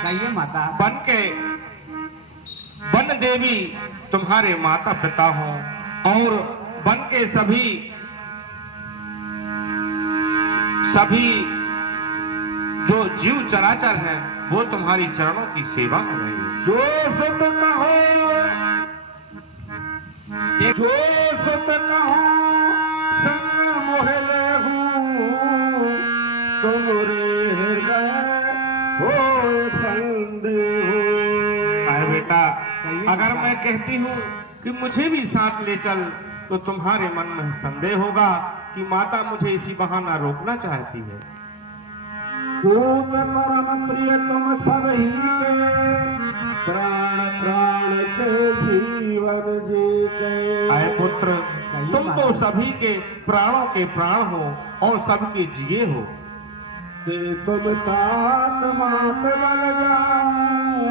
कहिए माता। वन देवी तुम्हारे माता पिता हो और वन के सभी जो जीव चराचर हैं वो तुम्हारी चरणों की सेवा कर रहे हैं। जो सत कहो संग मोह लेहूं तुमरे हृदय हो संदेह। बेटा अगर मैं कहती हूँ कि मुझे भी साथ ले चल तो तुम्हारे मन में संदेह होगा कि माता मुझे इसी बहाना रोकना चाहती है। दूत परम प्रिय तुम सब ही के प्राण प्राण के जीवन जीते। आए पुत्र तुम तो सभी के प्राणों के प्राण हो और सबके जिए हो। ते तुम तात मात बल जाऊं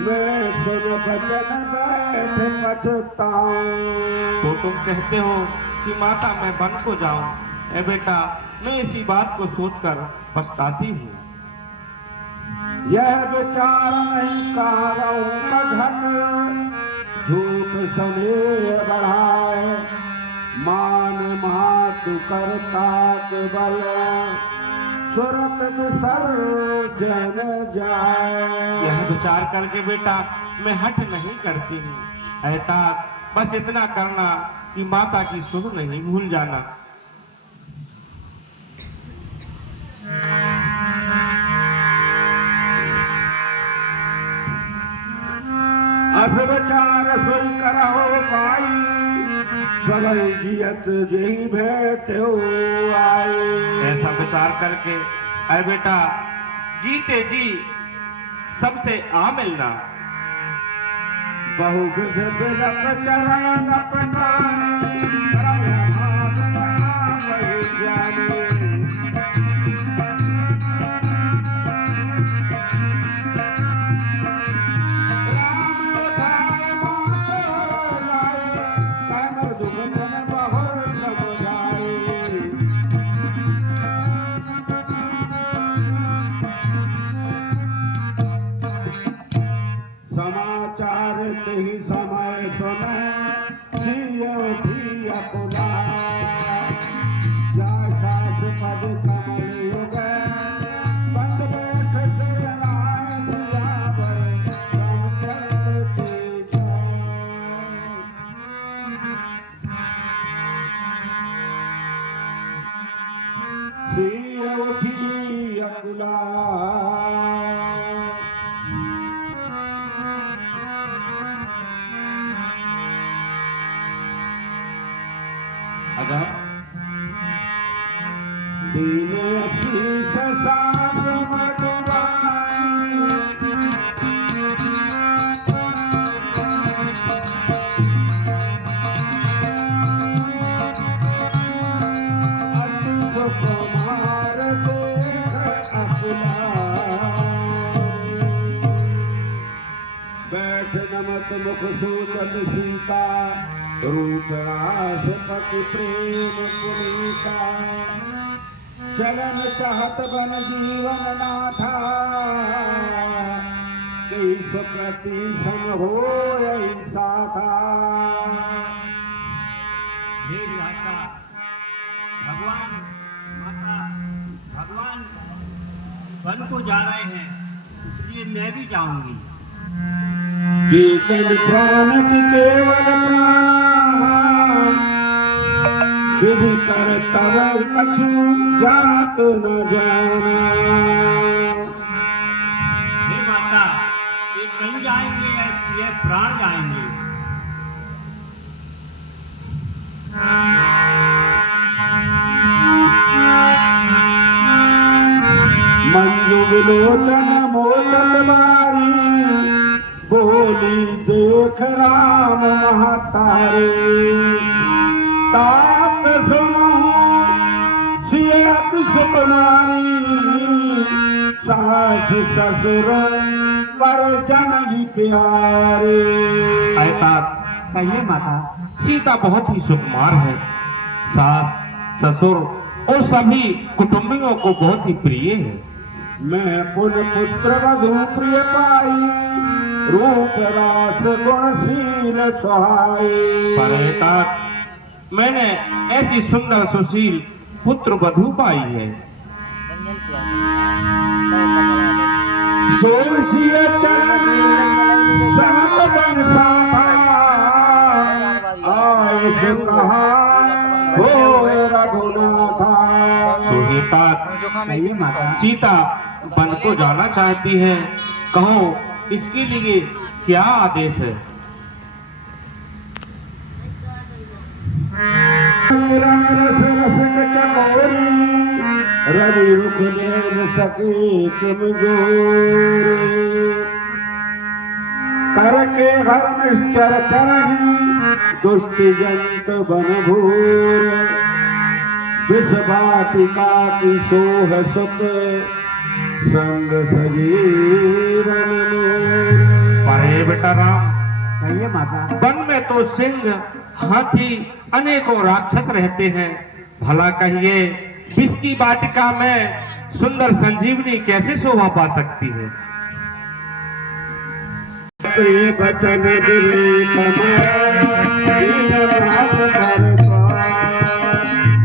मैं सुन बचन बैठ पछताऊं। तो तुम कहते हो कि माता मैं वन को जाऊं। ए बेटा मैं इसी बात को सोचकर पछताती हूँ। यह विचार नहीं कारों का घट झूठ स्नेह बढ़ाए मान मातु करतात बल सुरत विसर्जन जाए। यह विचार करके बेटा मैं हट नहीं करती हूँ। ऐसा बस इतना करना कि माता की सुध नहीं भूल जाना। अस विचार सोई करहो भाई सबई जियत जही भेटो आए। ऐसा विचार करके अरे बेटा जीते जी सबसे आ मिलना। बहुविध बिलप चरण अपनाने समाचार ही समय सुने सास पद कमल युग बंद बैठ से सिया उठी अकुला। दीन शीश सास मधुबानी अति सुकुमार देख अकुला। बैठ नमत मुख सूतल सीता रूप आस पति प्रेम पुनीता। चलन चाहत बन जीवन नाथा कई सुकृति सम हो साथा। हे माता भगवान माता भगवान वन को जा रहे हैं इसलिए मैं भी जाऊंगी। केवल प्राण की केवल प्राण विधि कर तब कछु जात न जाना। हे माता ये कहीं जाएंगे ये प्राण जाएंगे। मंजू विलोचन मोचत बारी बोली देख राम महतारे। तात सुनो सियत सुकुमारी सास ससुर पर जन ही प्यारे। कहिए माता। सीता बहुत ही सुकुमार है। सास ससुर और सभी कुटुंबियों को बहुत ही प्रिय है। मैं पुन पुत्र वधु प्रिय पाई, रूप रास गुणशील सुहाई। परेतात मैंने ऐसी सुंदर सुशील पुत्र वधू पाई है। सोसिय चरण सहत बन साथा, आयुष कहा हो रघुनाथा। सुहेतात कहिए माता। सीता वन को जाना चाहती है, कहो इसके लिए क्या आदेश है? किरण रस रसिक चकोरी, रवि रुख लेन सके तुम जोरी। करके हर निश्चर चरही, दुष्टि जंत बन भूर। विष वाटिका की सोह सुत, संग सजीवन मोर। परे बेटा राम, कहिए माता। वन में तो सिंह, हाथी, अनेकों राक्षस रहते हैं, भला कहिए विष की वाटिका में सुंदर संजीवनी कैसे शोभा पा सकती है? प्रिय बचन विवेक दीन भाग कर पार।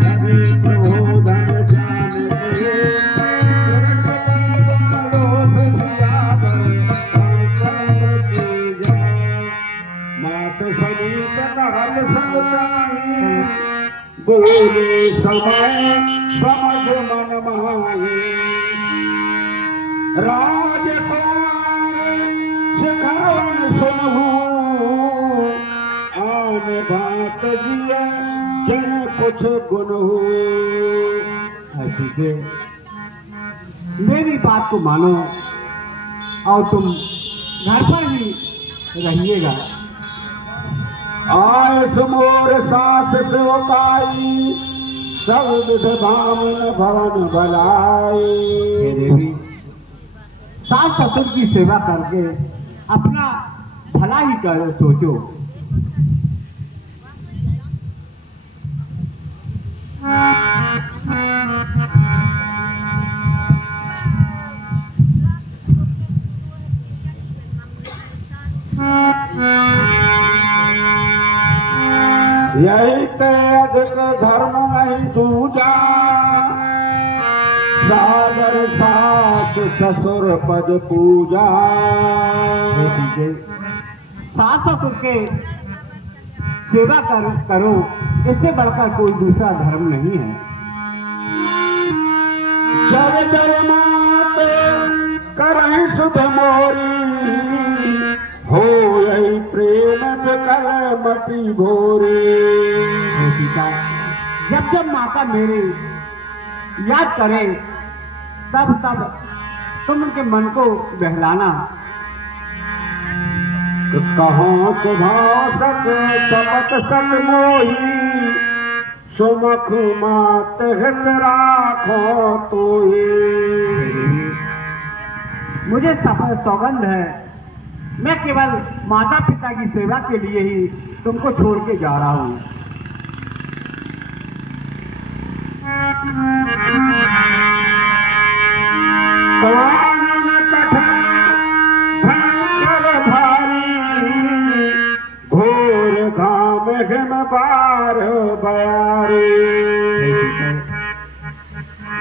हरि प्रबोधन जान के, मात समीप कहत सब जाहि, बोले समय समझ मन माहि। राजकुमार सिखावन सुनहु, आन बात जिय जन कुछ गुनहु। ऐसी के मेरी बात को मानो और तुम घर पर भी रहिएगा। आयुष मोर सास सेवकाई, सब विध भावन भवन भलाई। देवी सास ससुर की सेवा करके अपना भला ही कर सोचो। यही ते अधिक धर्म नहीं दूजा, सागर सास ससुर पद पूजा। सास ससुर के सेवा करो, इससे बढ़कर कोई दूसरा धर्म नहीं है। जब जब मात करहि सुध मोरी, हो यही प्रेम विकल मति भोरी। जब जब माता मेरी याद करे, तब तब तुम उनके मन को बहलाना। कहो स्वभाव सच शपथ सत मोही, सुमुख मात हित राखो तोही। मुझे सौगंध है, मैं केवल माता पिता की सेवा के लिए ही तुमको छोड़ के जा रहा हूँ। कानन कठिन भयंकर भारी, घोर घाम हिम बार बयारी।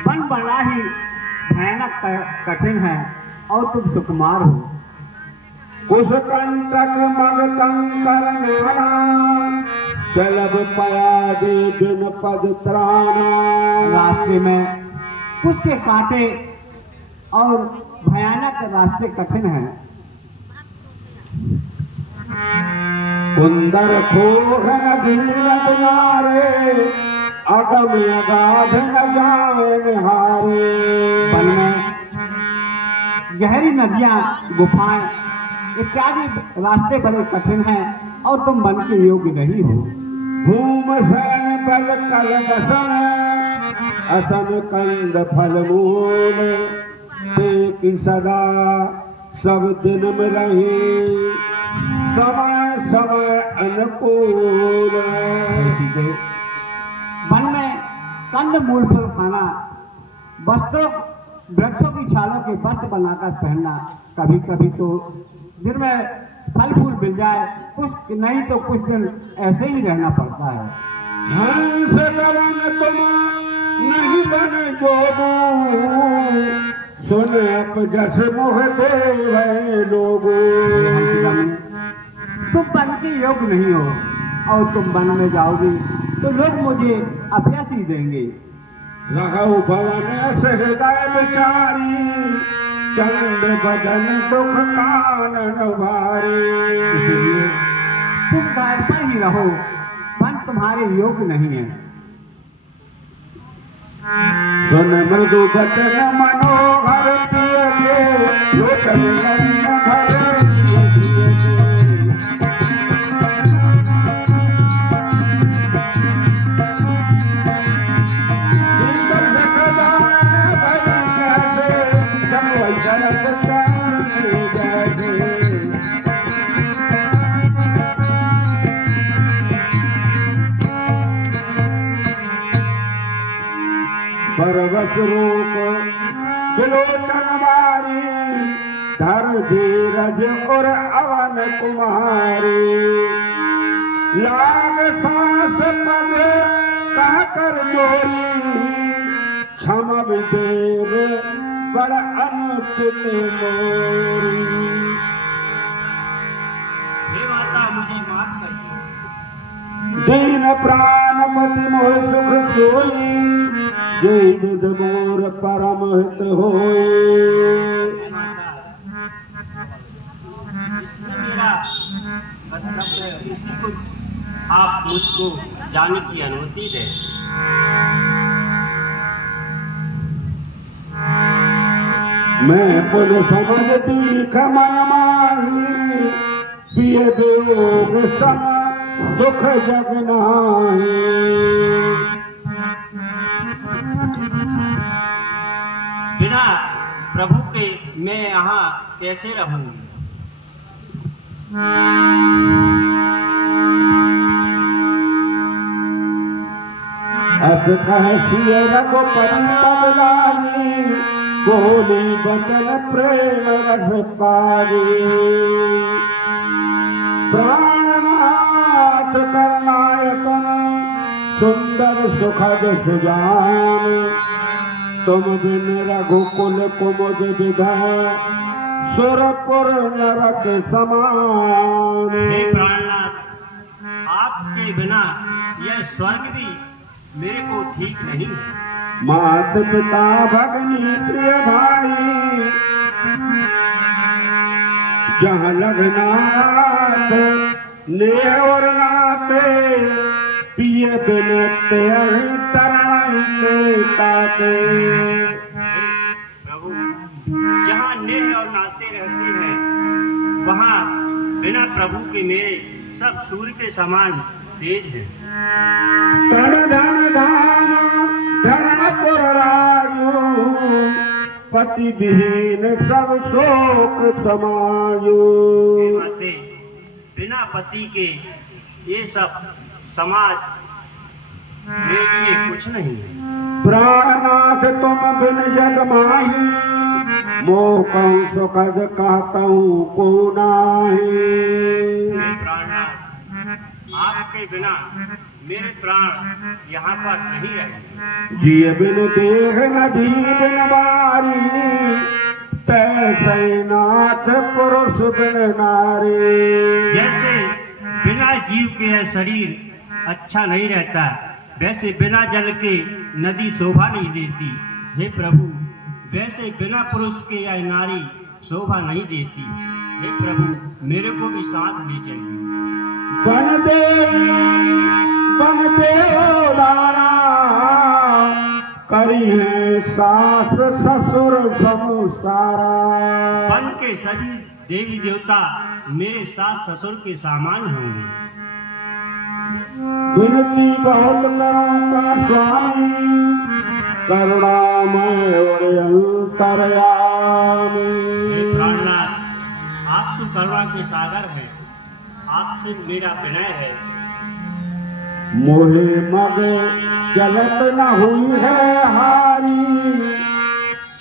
वन बड़ा ही भयानक कठिन है और तुम सुकुमार हो। उस कंटक मल कंकर नाना, चलब पया दे बिन पद त्राना। रास्ते में कुछ के कांटे और भयानक रास्ते कठिन हैं। कुंदर खोह नदी नदियारे, अगम अगाध न जाए निहारे। वन में गहरी नदियां, गुफाएं इत्यादि रास्ते बड़े कठिन हैं और तुम मन के योग्य नहीं हो। भूम सन बल कल बसन, असन कंद फल मूल। की सदा सब दिन में रही, समय समय अनुकूल। वन में कंद मूल फल खाना, वस्त्रों वृक्षों की छालों के वस्त्र बनाकर पहनना, कभी कभी तो दिन में फल फूल मिल जाए, कुछ नहीं तो कुछ दिन ऐसे ही रहना पड़ता है। हंस गगन तुम नहीं बन जोगो, सुन अप जस मोह देवै लोगो। तुम वन के योग्य नहीं हो और तुम वन में जाओगे तो लोग मुझे अभ्यास ही देंगे। रहु भवन अस हृदय विचारी, चंद बदन दुख कानन भारी। इसलिए तुम घर पर ही रहो, वन तुम्हारे योग्य नहीं है। सुन मृदु बचन मनोहर प्रिय के, लोचन रंग भरे परवश रूप विलोचन मारी, धर धीरज और अवन कुमारी। लाग सांस पग कह कर जोरी, क्षम विदेव बड़ अनुचित मोरी। हे माता मुझे माफ करिए। दीन प्राणपति मोह सुख सोई, जय विद मोर परम हित होए। मेरा कर्तव्य है, इसी को आप मुझको जाने की अनुमति दें। मैं पुन समझ दीख मन माही, पिय वियोग सम दुख जग नाही। बिना प्रभु के मैं यहाँ कैसे रहूंगी? अस कह सिय रघुपति पद लागी, बोली बचन प्रेम रस पागी। प्राणनाथ करनायतन सुंदर सुखद सुजान, तुम बिन रघुकुल कुमुद विधा, सुरपुर नरक समान। हे प्राणनाथ, आपके बिना यह स्वर्ग भी मेरे को ठीक नहीं है। मात पिता भगनी प्रिय भाई, जहाँ लगनाथ नेह और नाते, पिय बिन तरण ताते। प्रभु, जहाँ नेह और नाते रहते हैं, वहाँ बिना प्रभु के मेरे सब सूर्य के समान तेज हैं। तन धन धाम धर्मपुर राजू, पति विहीन सब शोक समायो। हे माते, बिना पति के ये सब समाज मेरे लिए कुछ नहीं है। प्राणनाथ तुम बिन जग माही, मोह कहूँ सुखद कहतहूँ को नाही। हे प्राणनाथ, आपके बिना मेरे प्राण यहाँ पर नहीं रहेंगे। जिय बिन देह नदी बिन बारी, तैसे नाथ पुरुष बिन नारी। जैसे बिना जीव के यह शरीर अच्छा नहीं रहता, वैसे बिना जल के नदी शोभा नहीं देती। हे प्रभु, वैसे बिना पुरुष के यह नारी शोभा नहीं देती। हे प्रभु, मेरे को भी साथ ले चलिए। बन देव दारा, करी है सास ससुर समुसारा। वन के सभी देवी देवता मेरे सास ससुर के सामान होंगे। विनती बहुत करूँगा स्वामी, करुणामय और अंतर्यामी। हे प्राणनाथ, आप तो करुणा के सागर हैं, आपसे मेरा विनय है। मोहे मग चलत न हुई है हारी,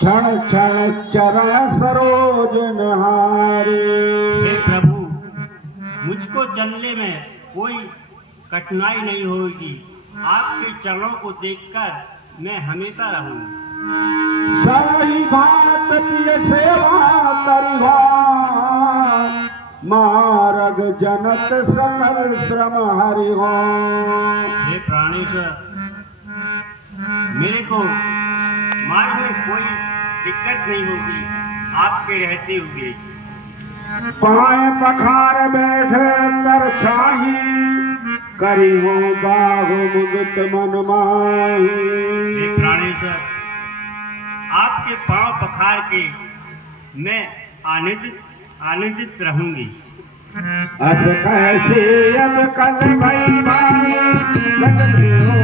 क्षण क्षण चरण सरोज निहारे। हे प्रभु, मुझको चलने में कोई कठिनाई नहीं होगी। आपके चरणों को देखकर मैं हमेशा रहूंगा। सही भात पिय सेवा करिहा, मार्ग जनत सकल श्रम हरिहो। हे प्राणेश्वर, मेरे को मार्ग में कोई दिक्कत नहीं होगी आपके रहते हुए। पाए पखार बैठे कर छाही, करिहो बाहु मुदित मन माही। हे प्राणेश्वर, आपके पांव पखार के मैं आनंदित रहूंगी। अस कैसे अब कल भई भाई, बदले हो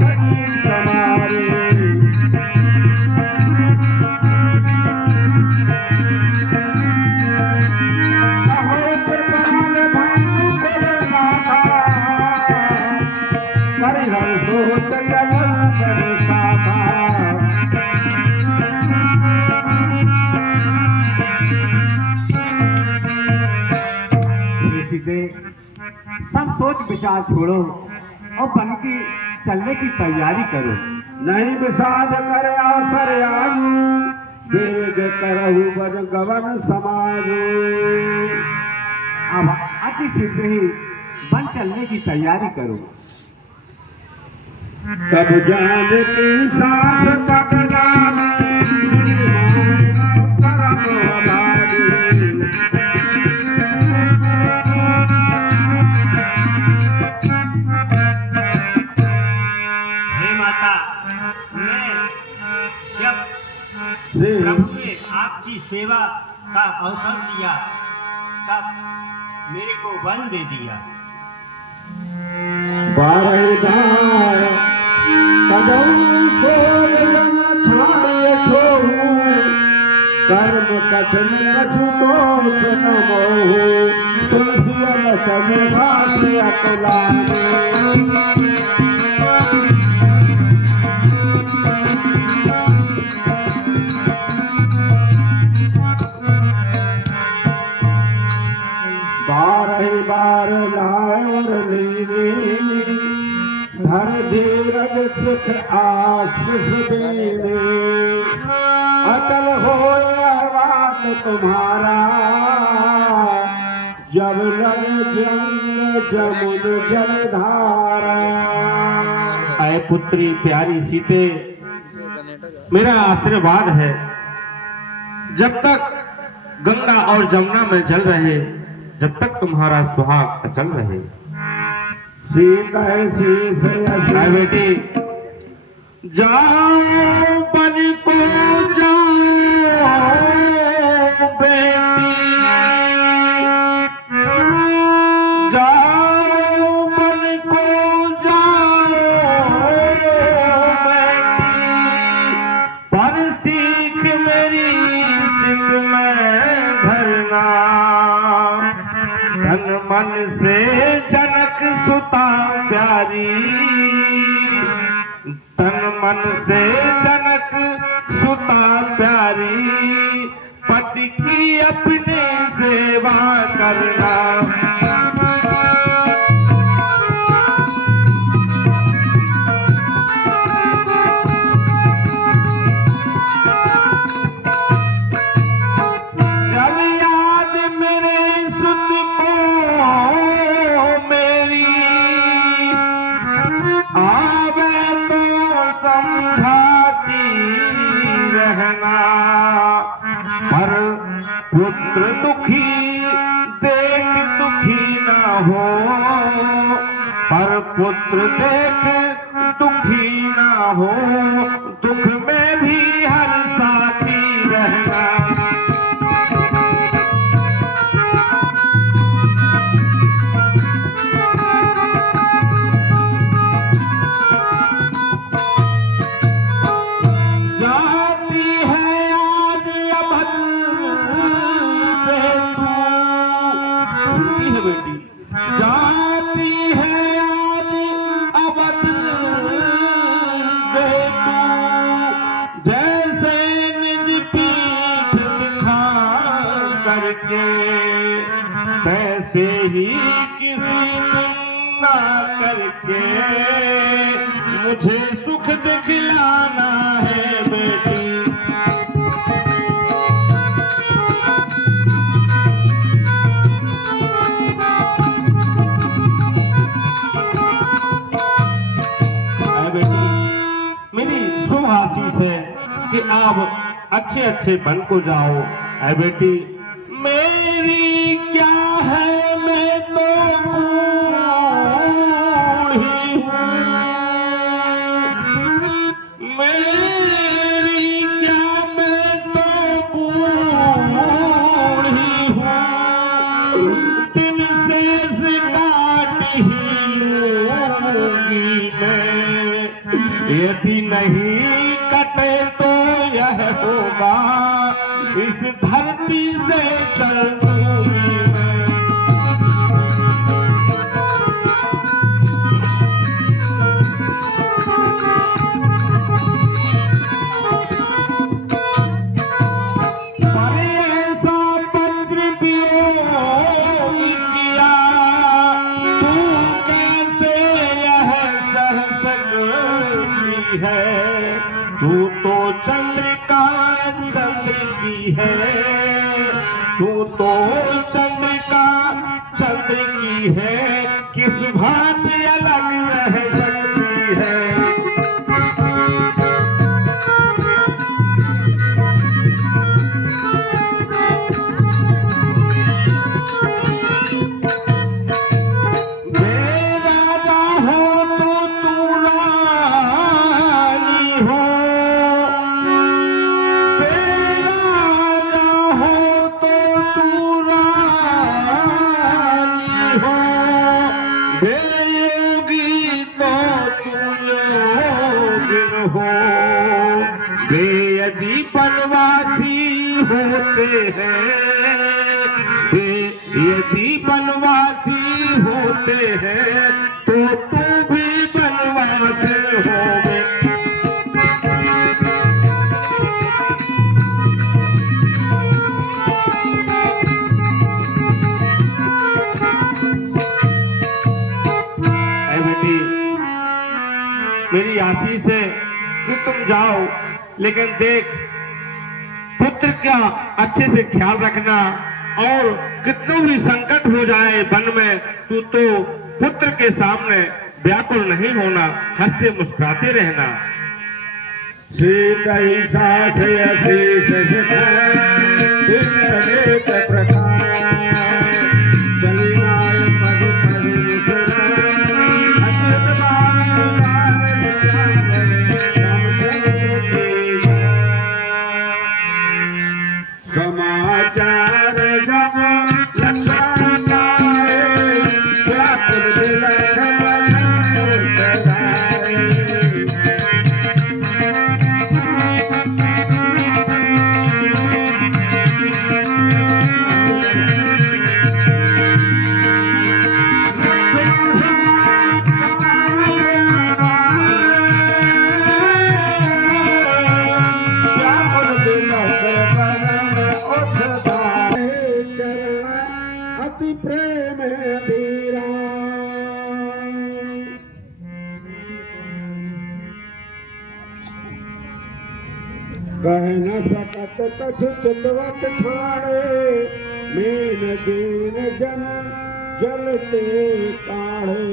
सखी समारे। अहो कृपाल भानु बोले माता, हरिहर सोत जगल बरसाता। सब सोच विचार छोड़ो और बन की चलने की तैयारी करो। नहीं विषाद करे अवसर आयु, वेग करहु बन गवन समाजु। अब अति शीघ्र ही बन चलने की तैयारी करो। तब जान की साथ पगला परम अभागी। हे माता, मैं जब प्रभु ने आपकी सेवा का अवसर दिया तब मेरे को वन दे दिया। बारह बार कदम छोड़ जन छाड़े छोहू, कर्म कठिन कछु दोष न मोहू। तुलसी वचन घाट अकुलाने। बारह बार लाए और लीने, धर धीरज सुख आशीष देने। अटल होए बात तुम्हारा, जब लगे जंग जमुन जलधारा। ऐ पुत्री प्यारी सीते, मेरा आशीर्वाद है, जब तक गंगा और जमुना में जल रहे, जब तक तुम्हारा सुहाग अचल रहे। सीता शीस ऐ बेटी, जाओ बन को जाओ बेटी, जाओ बन को जाओ बेटी। पर सीख मेरी चित में धरना, तन मन से जनक सुता प्यारी। तन मन से जनक सुता प्यारी, पति की अपनी सेवा करना। जब याद मेरे सुत को मेरी आवे तो समझाती रहना। पर पुत्र दुखी देख दुखी ना हो, पर पुत्र देख दुखी ना हो। दुख में भी हर साथी रहना। जाती है आज अवध से तू, सुनती है बेटी, जाती है आज अवध से तू। जैसे करके, तैसे ही किसी दिन ना करके मुझे सुख दिखलाना है बेटी। मेरी शुभ आशीष है कि आप अच्छे अच्छे बन को जाओ। ऐ बेटी मेरी क्या है, मैं तो बूढ़ी हूँ। मेरी क्या, मैं तो बूढ़ी हूँ। दिन से काट ही लूंगी मैं, यदि नहीं कटे तो यह होगा, इस धरती से चल दूंगी मैं। पर ऐसा वज्र पियो मिसिया, तू कैसे यह सह सकती है। तू तो चंद्रिका चंद्र की है, तू तो चंद्रिका चंद्र की है, किस भांति अलग रह सकती है। राजा हो तो तू रानी हो, यदि बनवासी होते हैं, यदि बनवासी होते हैं तो तू भी बनवासी होगे। ऐ बेटी मेरी आशीष है कि तुम जाओ, लेकिन देख पुत्र का अच्छे से ख्याल रखना, और कितनों भी संकट हो जाए वन में, तू तो पुत्र के सामने व्याकुल नहीं होना, हंसते मुस्कुराते रहना। शीत साथ अशीष प्रकार चलिनाय पद पद समाचार जब लक्ष्मण आए, व्याकुल दिल अति प्रेम धीरा। कह न सकत कछु चितवत ठाणे, मीन दीन जन जलते काढ़े।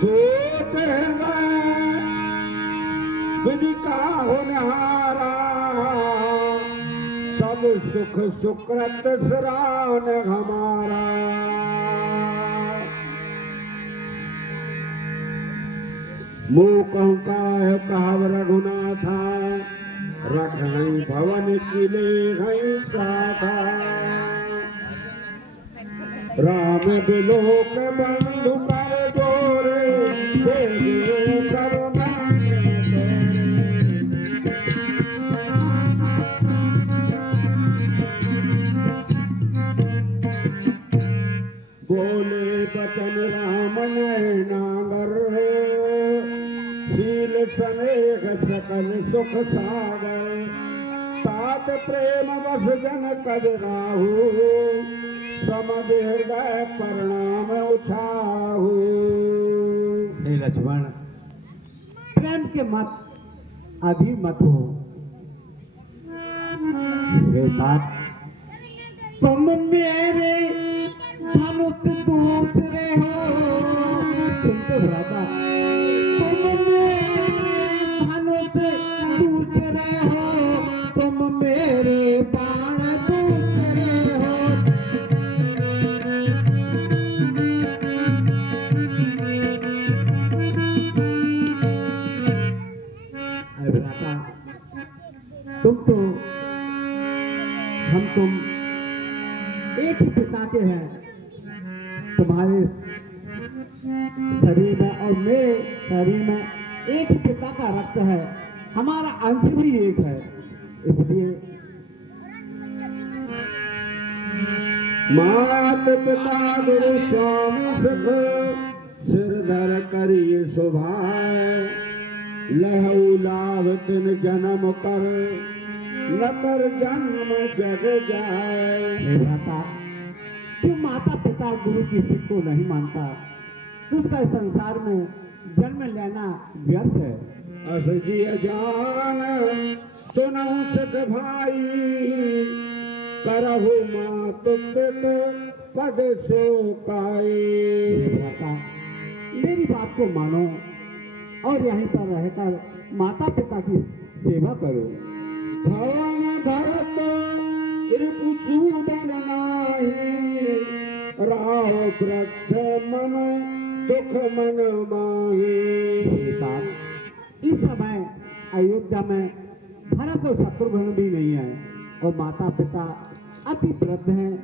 सोच विधि का होनहारा, सब सुख सुकृत सरान हमारा। मुँह कहूँ कहाव रघुनाथा, रखहीं भवन किले हैं साथा। राम बिलोक बंधु कर जोरे, देवे सब बोले बचन राम नागर, शील स्नेह सकल सुख सागर। तात प्रेम बस जन कज राहु समझ हृदय प्रणाम उछाहु। हे लक्ष्मण, प्रेम के मत अधीर मत हो। हे तात, तुम मेरे धनुष दूसरे हो। सुनते हो राजा, तुम मेरे धनुष दूसरे हो, तुम मेरे बाण दूसरे हो। अरे भ्राता, तुम एक ही पिता के हैं। तुम्हारे शरीर में और मेरे शरीर में एक ही पिता का रक्त है। हमारा अंश भी एक है। इसलिए मात पिता गुरु स्वामी सुख सिर धर करिए सुभाय। लहु लाभ तिन जन्म कर न कर जन्म जग जाए। हे भ्राता, जो माता पिता गुरु की सिख को नहीं मानता, उसका इस संसार में जन्म लेना व्यर्थ है। अस जी जान सुनऊ सिख भाई करहु मात पित पद सो पाई। हे भ्राता, मेरी बात को मानो और यहीं पर रहकर माता पिता की सेवा करो। भवन भरत रिपुसूदन नाही राव वृद्ध मम दुख मन माही। हे तात, इस समय अयोध्या में भरत और शत्रुघ्न भी नहीं है और माता पिता अति वृद्ध हैं।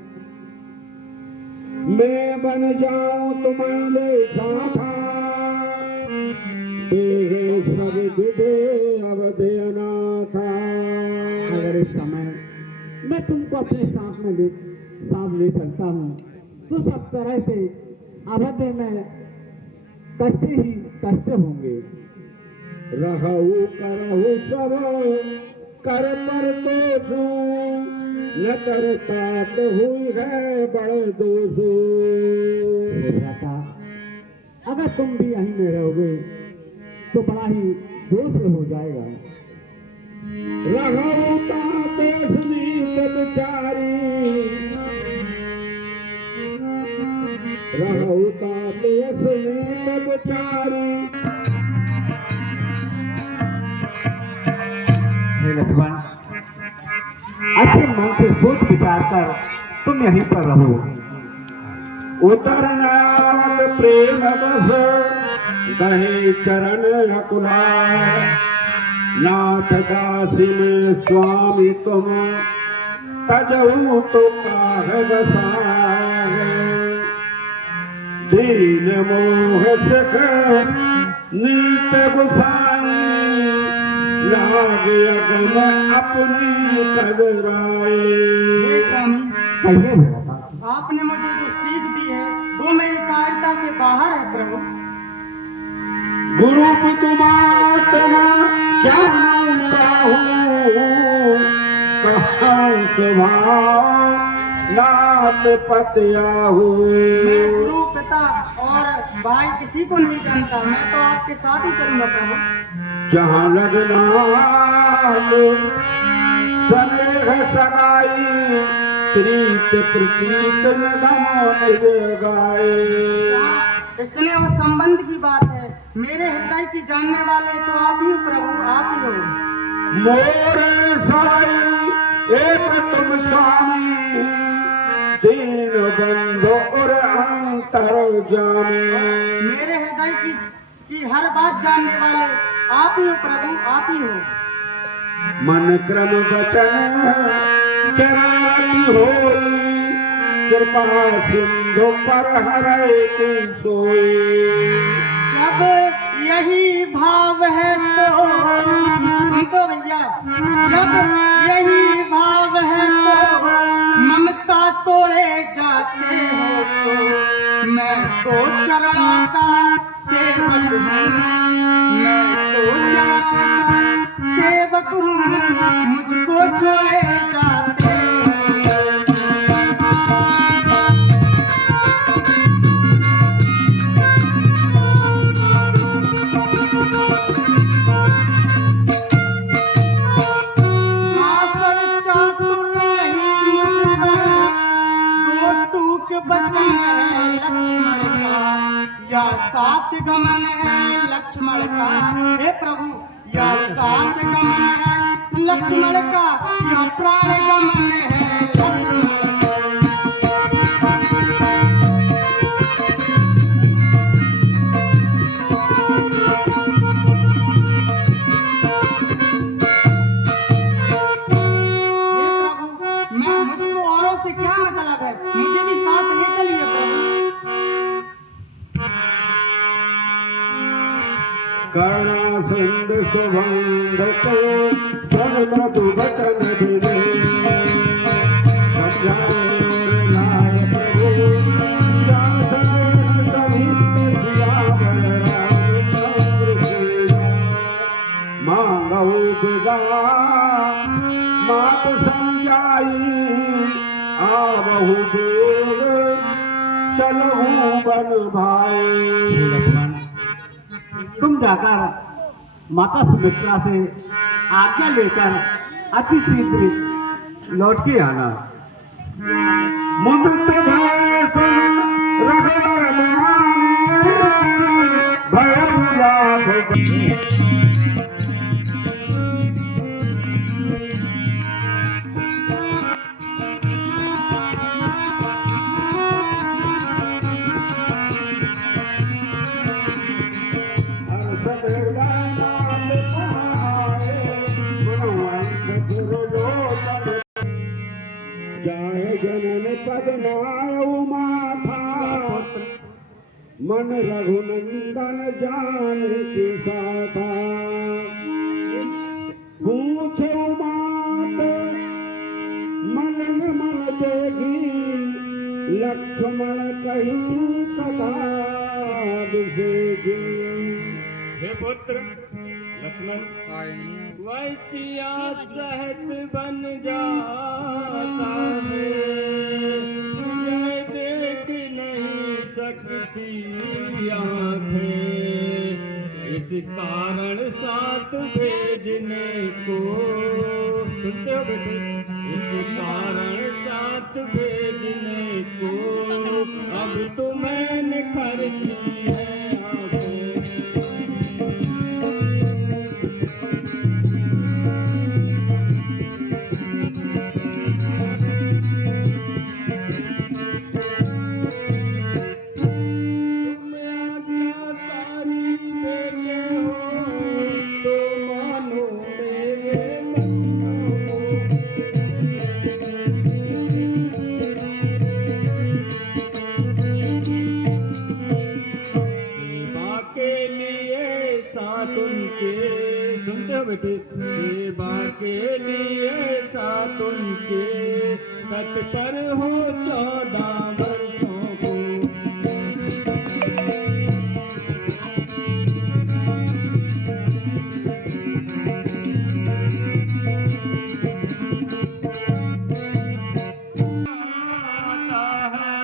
मैं बन जाऊं तुम्हारे साथा देहे सब विधे अवधि अनाथा। अगर इस समय मैं तुमको अपने साथ ले चलता हूँ तो सब तरह से अवधि में कष्ट ही कष्ट होंगे। रहु करहु सब कर पर दोषु न करतात हुई है बड़े दोषु। हे भ्राता, अगर तुम भी यहीं में रहोगे तो बड़ा ही दोष हो जाएगा। रहु तात स्मीत बिचारी रहु तात स्मीत बिचारी। हे लक्ष्मण, अच्छे मन से सोच विचार कर तुम यहीं पर रहो। उतर नाथ प्रेम बस दहे चरण रकुलाय। नाथ दासी में स्वामी तुम तजहु तो काह बसाए। दीन मोह सिख नीत गुसाई लागे अगम अपनी कदराए। कहिए भ्राता। आपने मुझे जो सीख दी है वो मेरी कायरता के बाहर है प्रभु। गुरु तुम्हारा जानू कहूँ स्वभाव नाथ पतियाहू। मैं गुरु पिता और भाई किसी को नहीं जानता। मैं तो आपके साथ ही चलूंगा प्रभु। जहाँ लगना स्नेह सगाई प्रीत प्रतीत निगम गाए। इसलिए वो संबंध की बात है। मेरे हृदय की जानने वाले तो आप ही हो प्रभु, आप ही हो। मोर सवाई एक तुम स्वामी दीन बंधु और अंतर जाने। मेरे हृदय की हर बात जानने वाले आप ही हो प्रभु, आप ही हो। मन क्रम वचन चरावती होई कृपा सिंधु पर हरे की सोई। जब यही भाव है तो भैया, जब यही भाव है तो ममता तोड़े जाते हो। मैं तो चरणों का सेवक हूँ, मैं तो चरणों का सेवक हूँ। मुझको एकांत गमन है लक्ष्मण का। हे प्रभु यह एकांत गमन है लक्ष्मण का, यह प्राण गमन है लक्ष्मण का। क्या मतलब है, मुझे भी साथ ले चलिए प्रभु। करुणा सिंध सुबंध को सब मृदु वचन बिने समझाए और लाए प्रभु जान सहित सहित सियावर रामचंद्र के। मांगऊ बिदा मात समझाई आवहु बेग चलहु बन भाई। लक्ष्मण, तुम जाकर माता सुमित्रा से आज्ञा लेकर अति शीघ्र लौट के आना। मुदित भय सुन रघुवर माने भय लाभ। जाय जनन पद नायउ माथा मन रघुनंदन जान के साथा। पूछे मात मन मन देखी लक्ष्मण कही कथा विषेखी। हे पुत्र लक्ष्मण, वैसिया सहत बन जाता है, यह देख नहीं सकती आँखें, इस कारण साथ भेजने को। सुनते हो बेटे, इस कारण साथ भेजने को अब तो मैंने खर्ची है आँखें। सेवा के लिए साथ उनके तत्पर हो 14 वर्षों को। आता है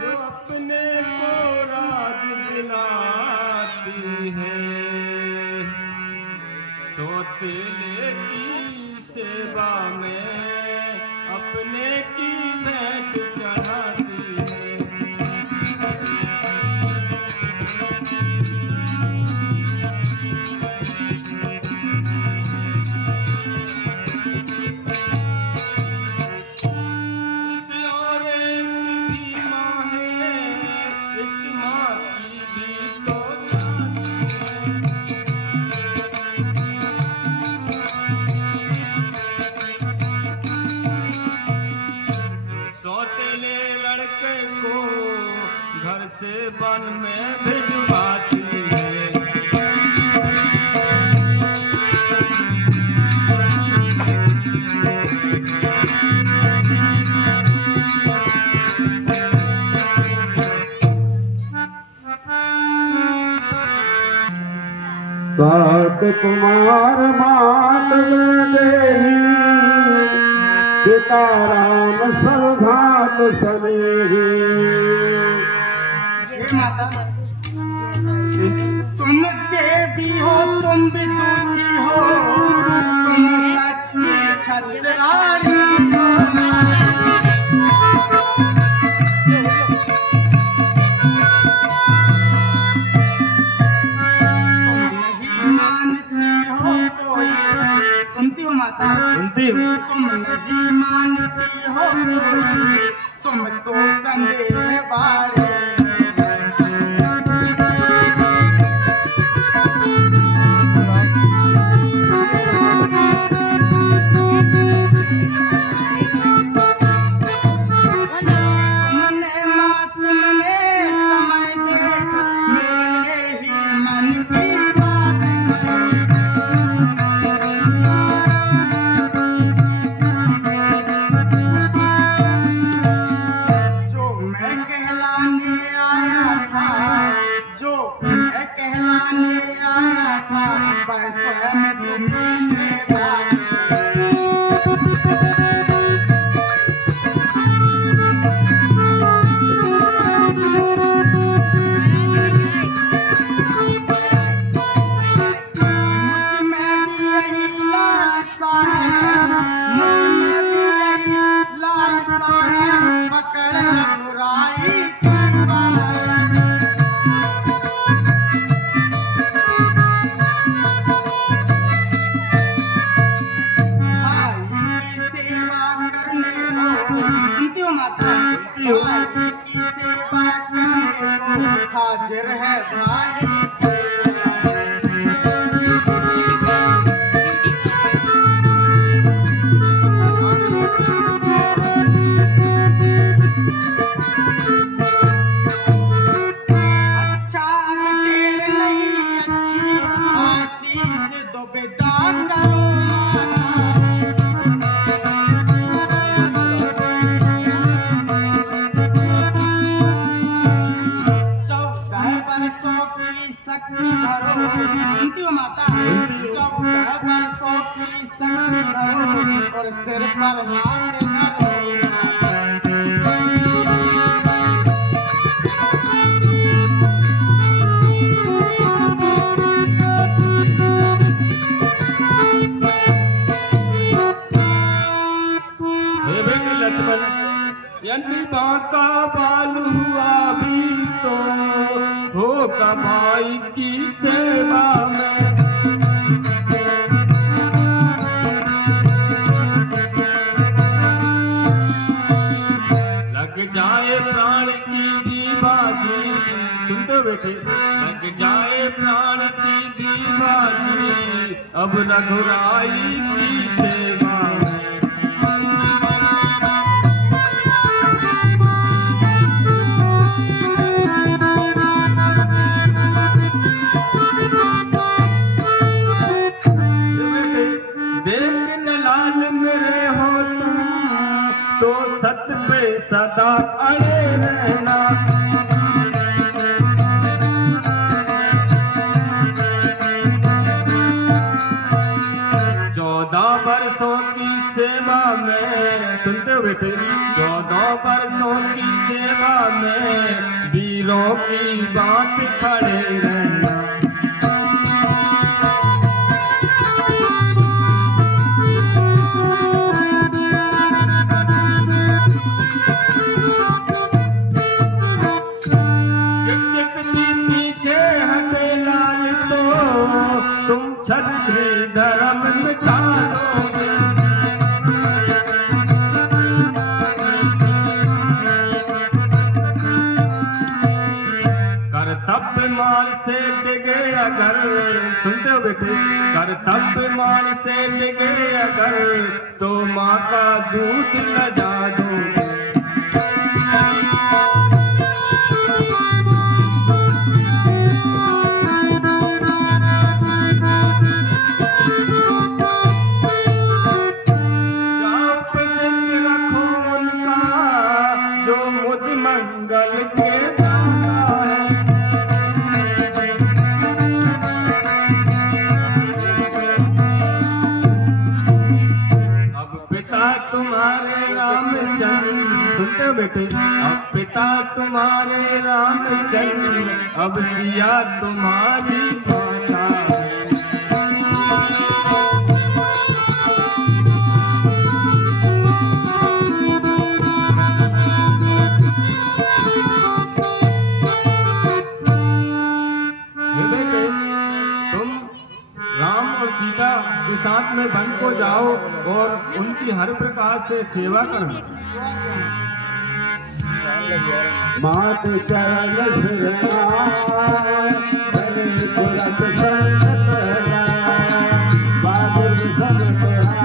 जो अपने को राज दिलाती है, सौतेले की सेवा में अपने की भेंट चढ़ाती है। इस और एक भी माँ है, इस माँ की भी तो सौतेले लड़के को घर से वन में भिजवाती है। सात कुमार मात देही पिता राम सौभात सनेही। माता तुम देवी हो, तुम विदुषी हो, तुम सच्ची छत्ररानी हो। सुनती हूँ। तुम नहीं मानती हो तुम तो संदेह बारे हाजिर है भाई अच्छा देर नहीं अच्छी आशीष दो बेटा करो शक्ति भरो सुनती हो माता 14 वर्षों की शक्ति भरो और सिर पर हाथ धरो हे बेटे लक्ष्मण, यदि बांका बालू हुआ भी तो होगा भाई की सेवा में। लग जाए प्राण की दीवाजी, सुनते बेटे, लग जाए प्राण की दीवाजी अब रघुराई की सेवा में। तो सत पे सदा अड़े रहना। चौदह वर्षों की सेवा में, सुनते हुए थे, 14 वर्षों की सेवा में वीरों की बात खड़े रहना। तुम क्षत्रिय धर्म मिटाओगे। कर्तव्य मान से डिगे अगर, सुनते हो बेटे, कर्तव्य मान से डिगे अगर तो माँ का दूध लजा दोगे। बेटे, अब पिता तुम्हारे रामचंद्र, अब सिया तुम्हारी माता। बेटे, तुम राम और सीता के साथ साथ में वन को जाओ और उनकी हर प्रकार से सेवा करना। मात चरण शरणाय भले पुरत संत बहादुर सब तोरा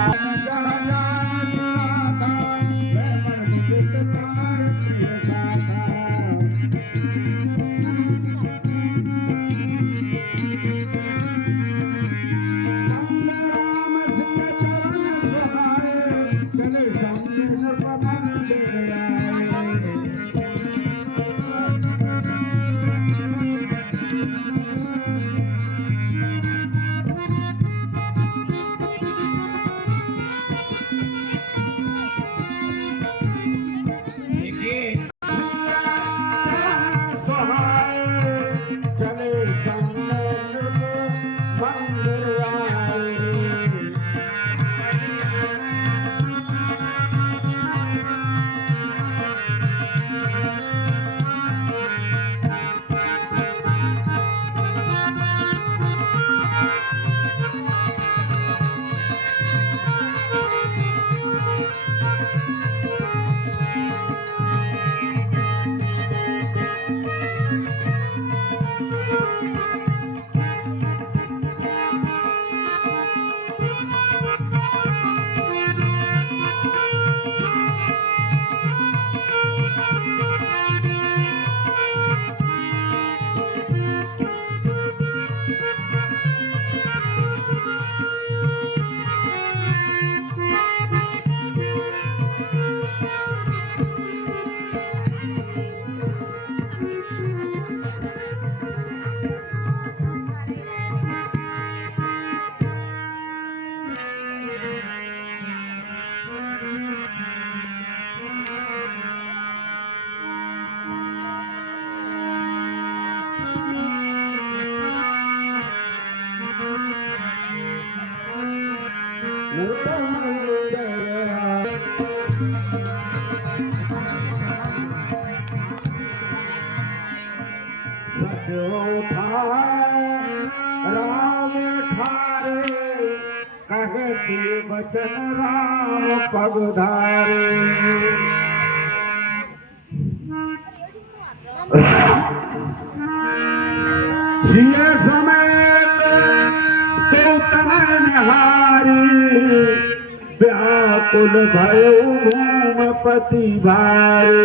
राम ठारे कहती बचन राम पगधारे जिय समेत तो तन निहारी व्याकुल भयो भूमपति भारे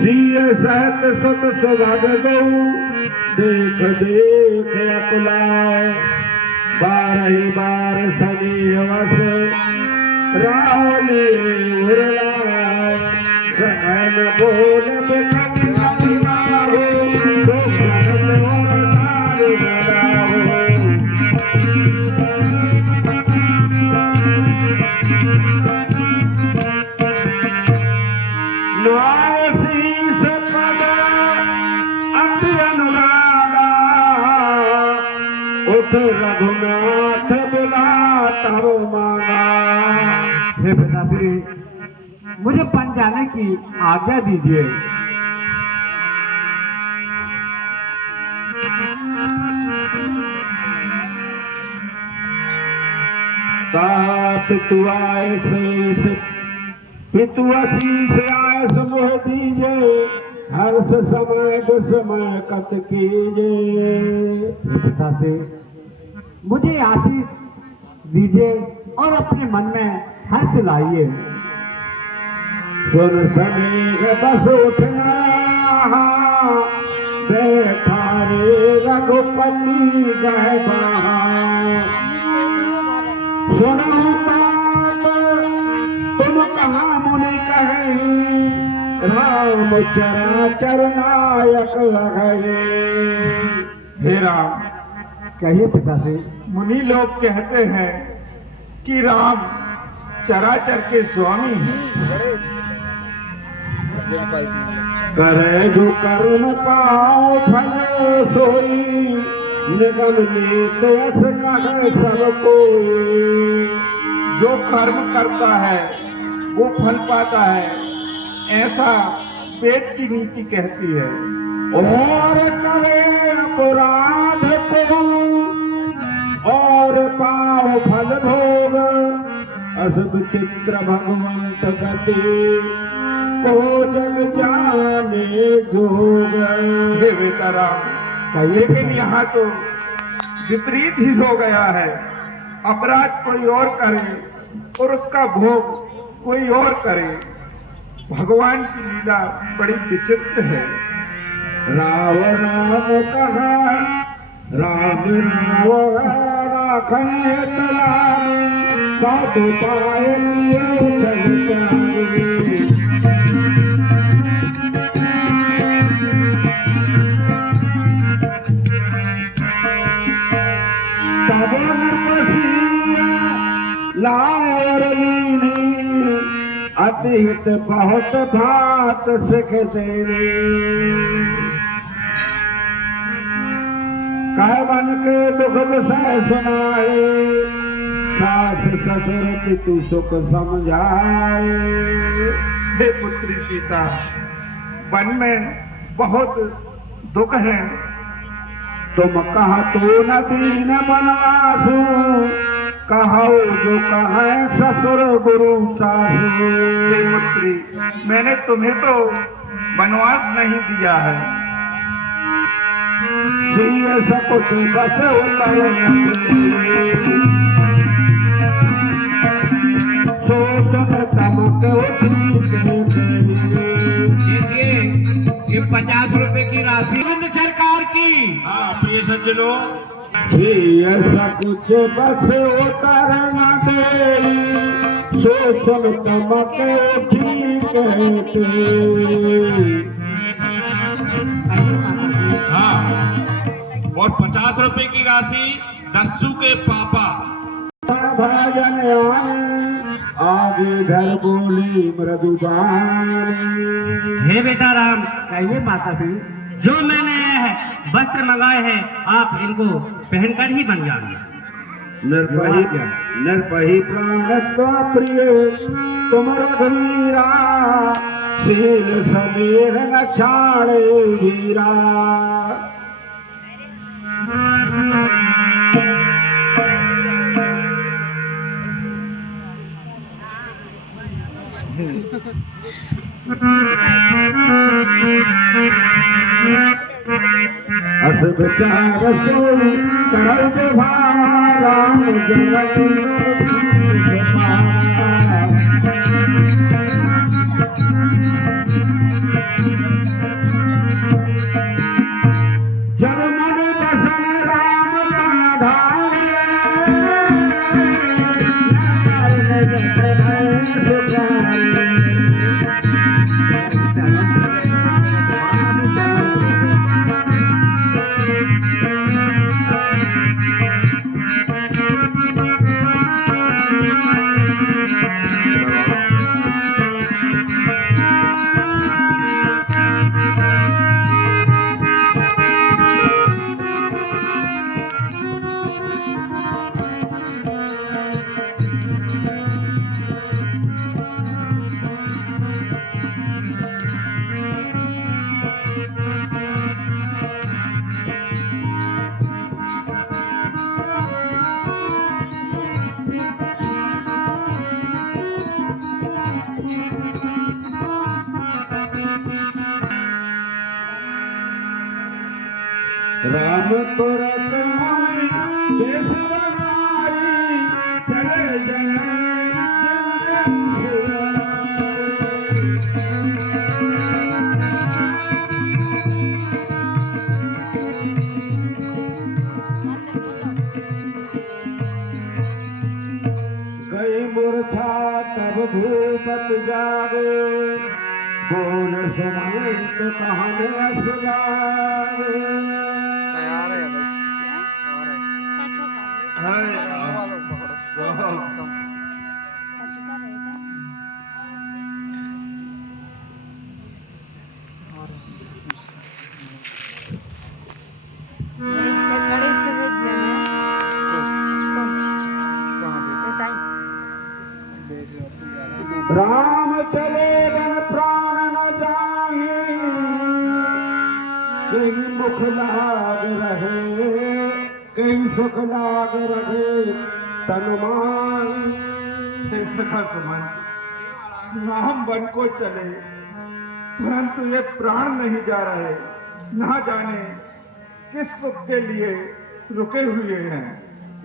सिय सहत सुत सुभग गौ देख देख अकुलाय बारही बार सनी वस रावले उरलाय समय न बोल बिखट हो तो जगत और तारे हो शीस पद अति अनुरागा उठ रघुनाथ बुलाता हो माना। हे पिताश्री, मुझे बन जाने की आज्ञा दीजिए। पितु आए से पितु आशीष आए समोह दीजे हर्ष समय दुसमय कत कीजे। पिताश्री, मुझे आशीष दीजिए और अपने मन में हर्ष लाइए। सुन सनेह बस उठना बैठा रे रघुपति गह सुनो बात तुम कहाँ मुनि कहे राम चराचर नायक लगे। हे राम, कहिए पिताश्री। मुनि लोग कहते हैं कि राम चराचर के स्वामी हैं। करे जो कर्म पाओ फल सोई निगम नीत यस कहे सब कोई। जो कर्म करता है वो फल पाता है, ऐसा वेद की नीति कहती है। और करे अपराध को और पाओ फल भोग अस विचित्र भगवंत गति को जग जाने जोग। हे बेटा राम, लेकिन यहाँ तो विपरीत ही हो गया है। अपराध कोई और करे और उसका भोग कोई और करे। भगवान की लीला बड़ी विचित्र है। राम राम कहा राम राम राखन साधु पाए तब लायर अतिहित बहुत भात सिख तेरे कह बन के दुख विषय सुनाए सास ससुर पितु सुख समझाए। हे पुत्री सीता, वन में बहुत दुख है। तुम कहा तो न दीन बनवासु कहो जो कहे ससुर गुरु सासु। हे पुत्री, मैंने तुम्हें तो वनवास नहीं दिया है। सिय सकुच बस ये 50 रुपए की राशि केंद्र सरकार की। हाँ प्रिय सज्जनों, ऐसा कुछ बस उतर न दे सोचन चमके ठीक कहते। हाँ, और 50 रुपए की राशि दस्सू के पापा। भजन आगे घर बोली मृदुबान। हे बेटा राम, कहिए माता श्री। जो मैंने वस्त्र मंगाए हैं आप इनको पहनकर ही बन जाना। निर्पही प्राण प्रिय तुम रघुवीरा शील सदेह न छाड़े वीरा। अस विचार सोई करत भावा राम जगत जब मन बसन राम तन धारे राम तुरत मोहि देश बनाई चले गई मूर्छा तब भूपत जागे बोल सुमंत कहन सुनावे। राम चले गन प्राण न जाए सुख लाग रहे, कई सुख लाग रहे तन मान। हे सखा सुमन, नाम बन को चले परंतु ये प्राण नहीं जा रहे, ना जाने किस सुख के लिए रुके हुए हैं।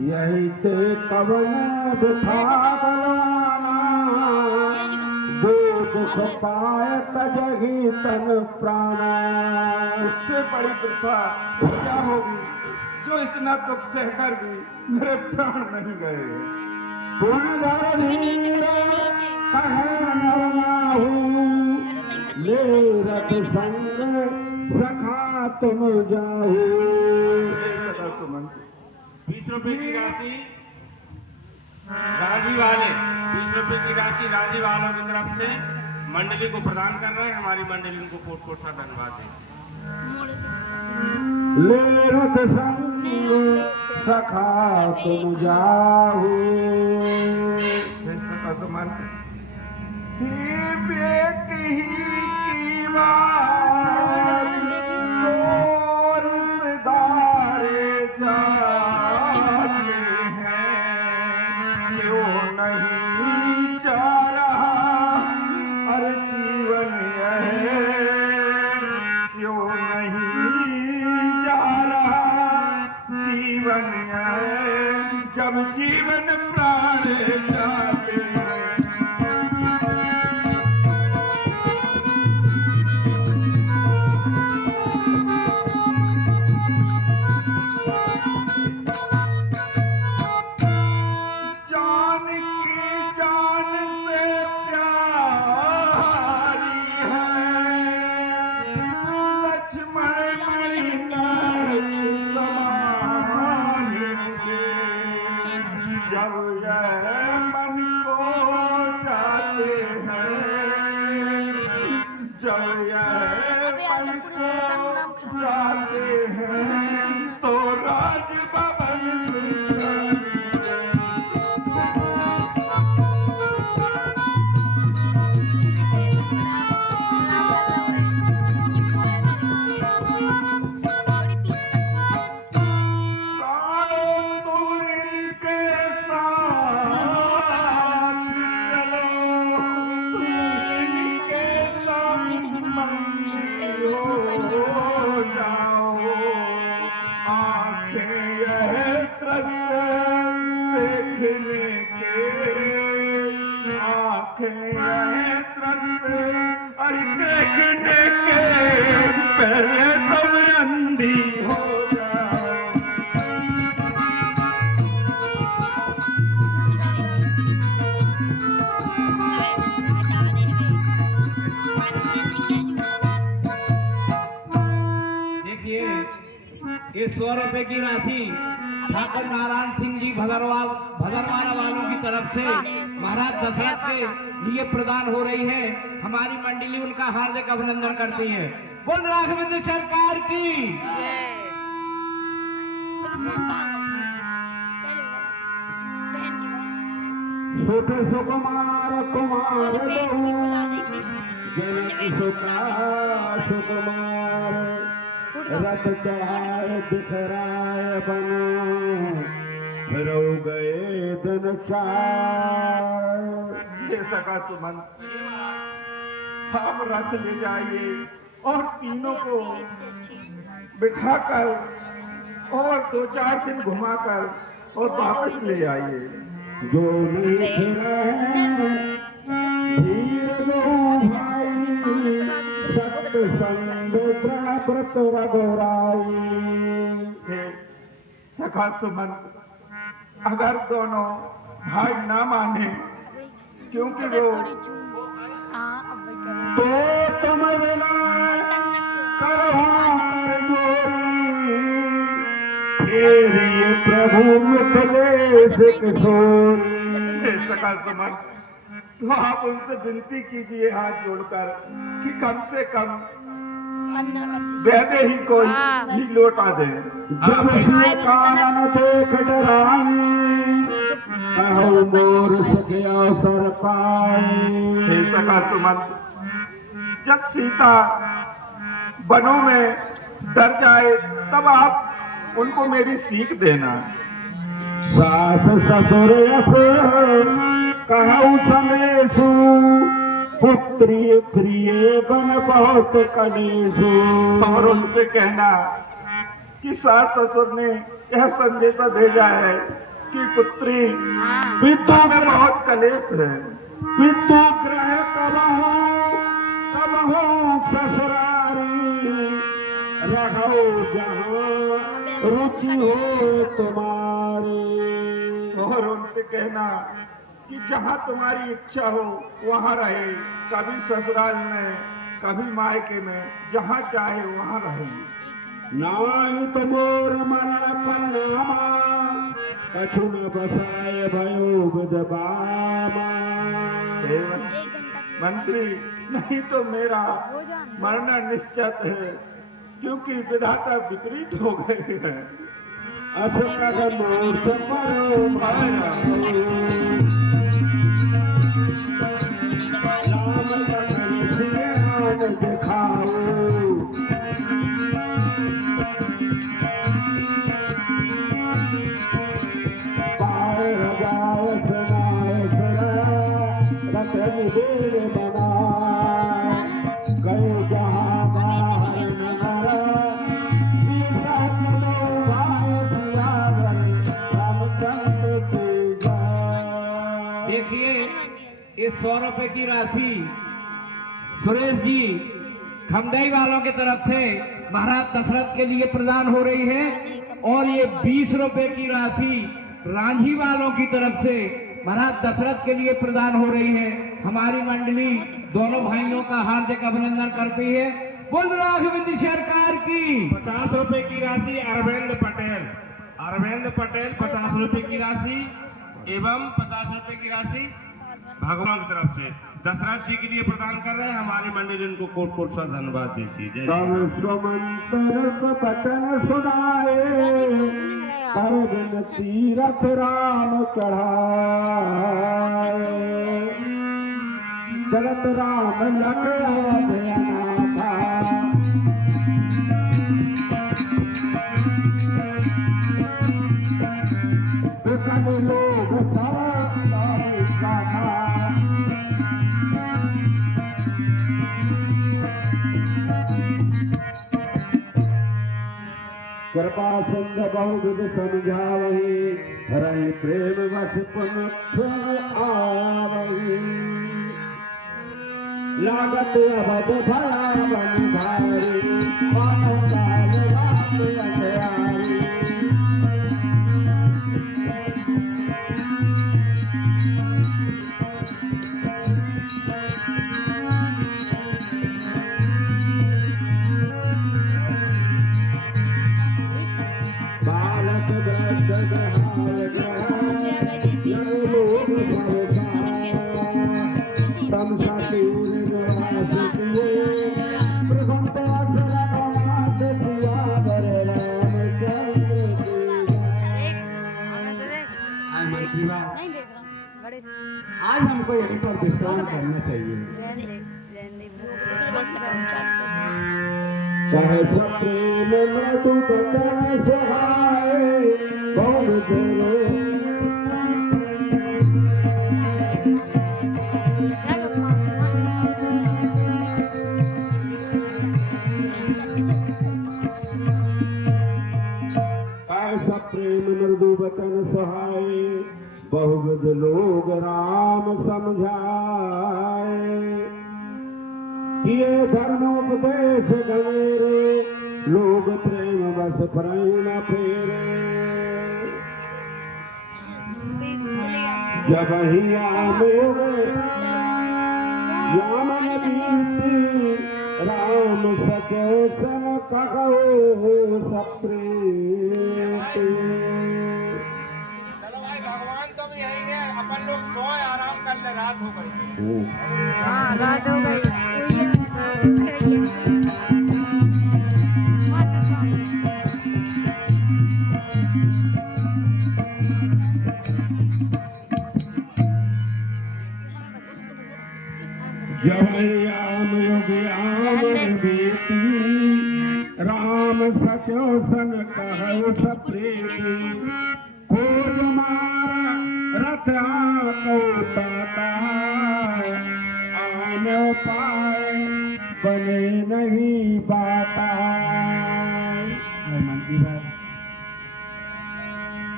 यही ते कवन बिथा बलवाना, जो दुख पाए तजहि तन प्राणा। इससे बड़ी वृथा क्या होगी जो इतना दुख सहकर भी मेरे प्राण नहीं गए। मेरठ संग सखा तुम जाओ। 20 रुपए की राशि राजी वाले 20 रुपए की राशि राजी वालों की तरफ से मंडली को प्रदान कर रहे हैं। हमारी मंडली उनको कोट कोट सा धन्यवाद है। मेरठ संग सखा तुम जाओ। जब जीवन प्राण जाते हैं। जान की जान से प्यारी है लक्ष्मण जब यह मन को जाते हैं, जब यह मन को जाते हैं तो राज भवन अरे देखने के पहले तुम अंधी हो जाओ। देखिए ये 100 रुपए की राशि ठाकुर नारायण सिंह जी भदरवाना वालों की तरफ से महाराज दशरथ के लिए प्रदान हो रही है। हमारी मंडली उनका हार्दिक अभिनंदन करती है। बोल राघवेंद्र सरकार की। सुख सुकुमार कुमार जनक सुखा सुकुमार, रथ चढ़ाए दिखराए बनो, फिर गए दिन चार। ये सका सुमन, आप रथ ले जाइए और तीनों को बिठाकर और 2-4 दिन घुमाकर और वापस ले आइए। जो धीर दो भाई, सत्य संग प्रण व्रत रघुराई। सखा सुमन, अगर दोनों भाई ना माने क्योंकि वो तो तुम बिना करहु कर जोरी, फिर ये प्रभु मिथिलेश किशोरी। सका सुमन, तो आप उनसे विनती कीजिए हाथ जोड़कर कि कम से कम वैदे ही कोई ही लौटा दे। जब से कानन देख डराई, कहो मोर सके अवसर पाई। सका सुमन, जब सीता वनों में डर जाए तब आप उनको मेरी सीख देना। सास ससुर यस कहु संदेशु, पुत्री प्रिय बन बहुत कलेशु। और उनसे कहना कि सास ससुर ने यह संदेशा भेजा है कि पुत्री पितु में बहुत कलेश है। पितु ग्रह कबहु कबहु ससुरारी, रहो जहाँ रुचि हो तुम्हारी। और उनसे कहना कि जहाँ तुम्हारी इच्छा हो वहाँ रहे, कभी ससुराल में कभी मायके में, जहाँ चाहे वहाँ रहे। नाई तो मोर मरण परिणामा, कछु न बसाए भयो विधवामा। मंत्री, नहीं तो मेरा मरना निश्चित है, क्योंकि विधाता विपरीत हो गए हैं। असकग मोक्ष मरो राम लखन सियान दिखाओ। पार रजाय सुनाय सुरा, रतन देर बना। गए जहाँ बाहर नगरा, सीसा कलो भाई सियावर, रामचंद्र की जय। देखिए इस 100 रुपए की राशि सुरेश जी खमदई वालों की तरफ से महाराज दशरथ के लिए प्रदान हो रही है, और ये 20 रुपए की राशि रांझी वालों की तरफ से महाराज दशरथ के लिए प्रदान हो रही है। हमारी मंडली दोनों भाइयों का हार्दिक अभिनंदन करती है। बोल राघवेंद्र सरकार की। 50 रुपए की राशि अरविंद पटेल 50 रुपए की राशि एवं 50 रुपए की राशि भगवान की तरफ से दशरथ जी के लिए प्रदान कर रहे हैं। हमारी मंडली उनको कोट कोट सा धन्यवाद देती है। तब सुमंतर बचन सुनाए, पर बिन तीरथ राम चढ़ाए। जगत राम लख अनाथा, बिकन लोग सब गाथा। कृपा सिंध बहुविध समझावही, रही प्रेम वश पुन आवही। लागत अवध भया बन भारी, पाओ काल रात अंधियारी। बालक वृद्ध गहाय लोग तम सासूर निवास किए, प्रसंत रघुनाथ सियावर रामचंद्र की। नहीं देख रहा हूँ बड़े से। आज हमको यहीं पर विश्राम करना चाहिए। चाहे सब प्रेम मृदु बचन सुहाए, बहुत देरो ऐसा प्रेम मृदु बचन सुहाए, बहुविध लोग राम समझाए। किए धर्मोपदेश गणेरे, लोग प्रेम बस प्रेम फेरे। जब ही आम योग यामन बीती, राम सके सन कहो सप्रेती। चलो भाई भगवान तुम यही है, अपन लोग सोए आराम कर ले, रात हो गई। हाँ रात हो गई। जब राम योग यामन बीती, राम सचो सन कहु सप्रीति खोज मार रथ आको ताता आने पाए बने नहीं बाता। मंत्री भाई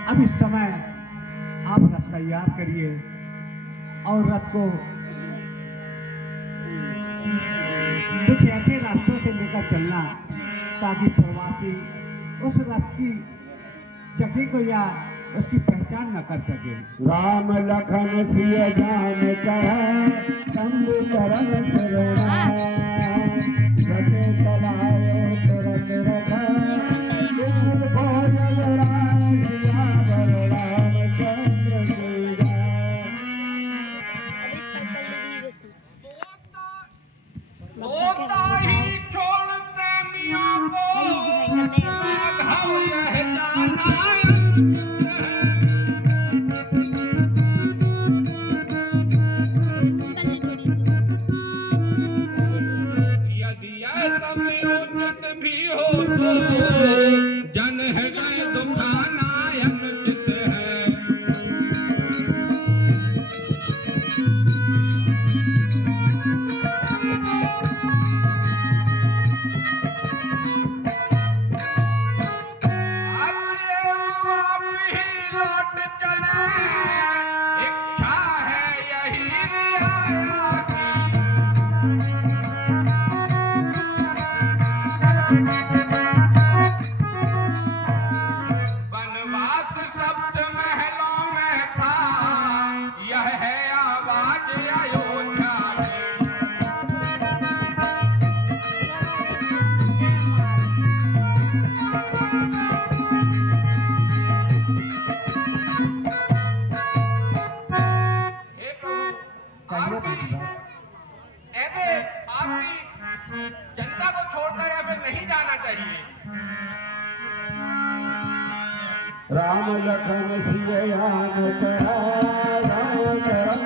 अब इस समय आप रथ तैयार करिए और रथ को कुछ ऐसे रास्तों से लेकर चलना ताकि प्रवासी उस रथ की चक्की को या उसकी पहचान न कर सके। राम लखन सिय जान चढ़े शंभु चरण रथे चलाए तुरंत रथ जन हृदय दुखानायन चित है। लौट चले इच्छा है यही रियाया वनवास सप्त महलों में था यह है आवाज अयोध्या ऐसे आपकी जनता को छोड़कर ऐसे नहीं जाना चाहिए। राम लखन सिय जान चढ़ा राम चरण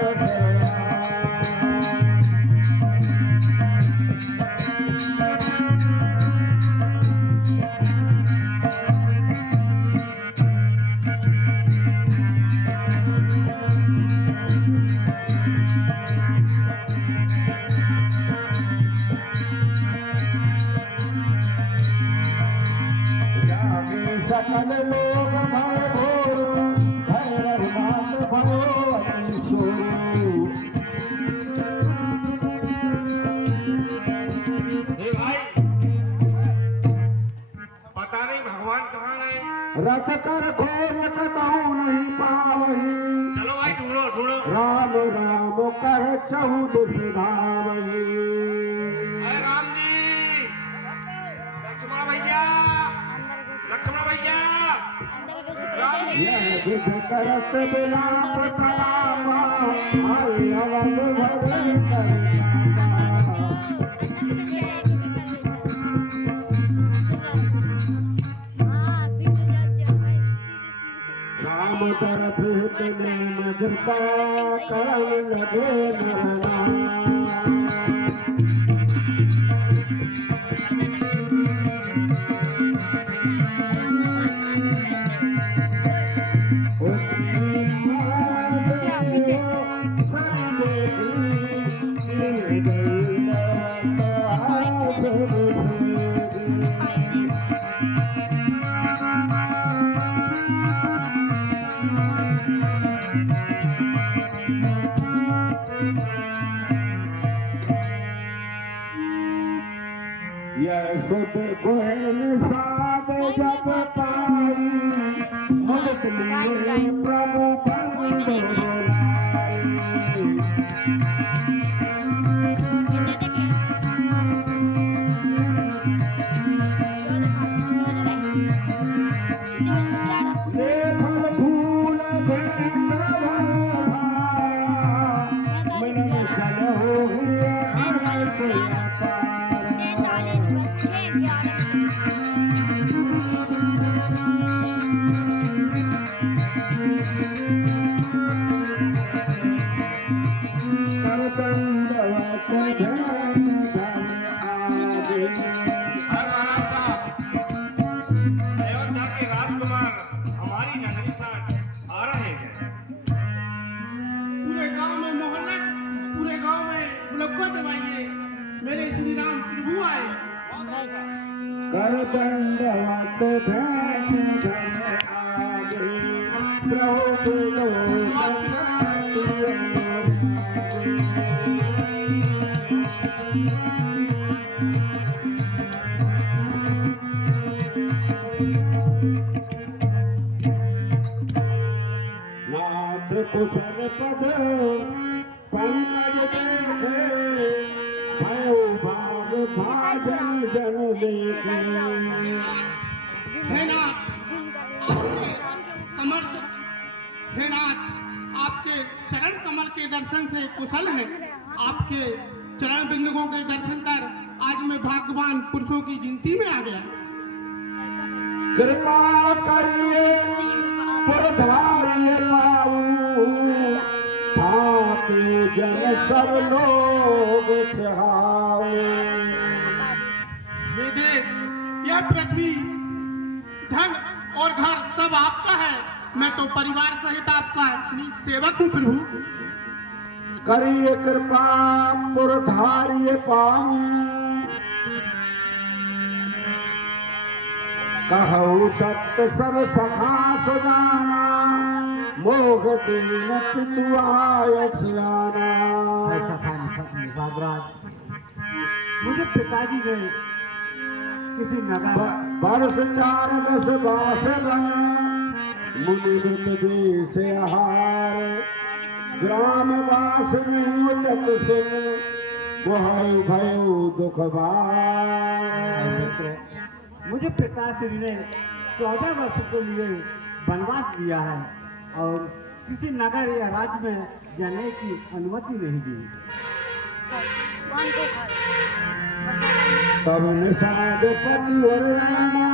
सकल लोग भय भोर भैरव मात भयो अति शोर। भाई पता नहीं भगवान कहाँ गए। रस कर खोज कतहु नहीं पावही चलो भाई ढूंढो ढूंढो। राम राम कर चहुद सिधावही। अरे राम जी लक्ष्मण भैया लक्ष्मण भैया राम जी यह विध करत बिलाप सलामा आई अवध भर कर राम दरथ हितने में गिरता करन लगे नरना। यह सुध गोहन साध जब पाई मुक्त लिए प्रभु बंद बोलाई। ले फल फूल भेंट मन चल हो गया दंडवत भेंट घर आ गई प्रभु नाथ कुशल पद पंकज देखे भयो भाग भाजन जन देखे हे नाथ, कमल हे नाथ, आपके चरण कमल के दर्शन से कुशल है। आपके चरण बिंदुओं के दर्शन कर आज मैं भाग्यवान पुरुषों की गिनती में आ गया। कृपा करिए पुरधारिये पाऊ ताके जन सब लोग चाहे ये देख, यह पृथ्वी धन और घर सब आपका है। मैं तो परिवार सहित आपका सेवक हूँ प्रभु। करिए कृपा पुरधारिये पाऊ कहु सत्य सब सखा सुजाना मोह दीन पितुआय सियाना। मुझे पिताजी ने किसी नगर वर्ष 4 10 बास बन मुनिवृत देश आहार ग्राम वास में उचत सिंह गुहाई भयो दुख बार। मुझे पिताश्री ने 14 वर्ष के लिए वनवास दिया है और किसी नगर या राज्य में जाने की अनुमति नहीं दी। तब निषाद पतिवरना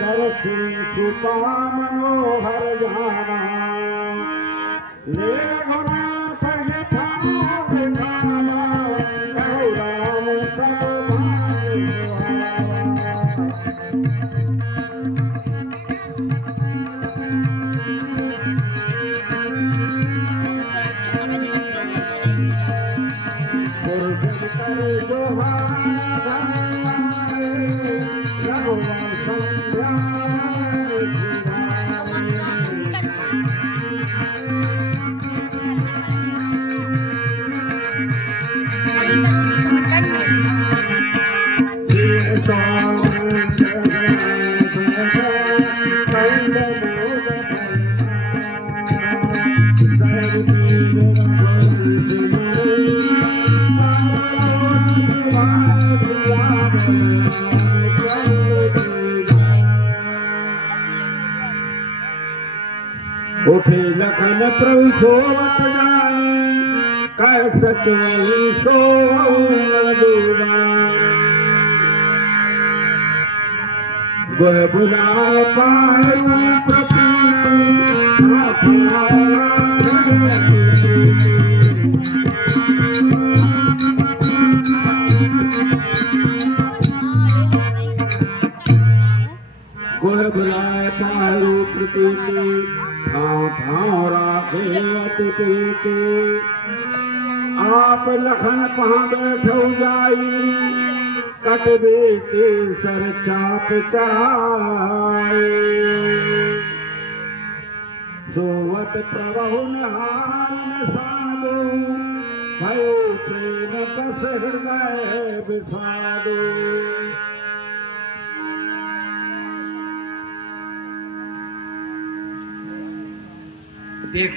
तरसी सुपा मनोहर जाना ले रघुनाथ यथा विधाना कहो राम सब उठे लखन प्रभु सोवत जानी कह सचवई सोऊला गुह बुलाए पाए प्रतीति गुह बुलाए पाए प्रतीति ठाव राखे अतिथि आप लखन पहाँ बैठो जाई कटबे के सर चाप चढ़ाए सोवत प्रभु नहान साधो भयो प्रेम बस हृदय विषादो। देख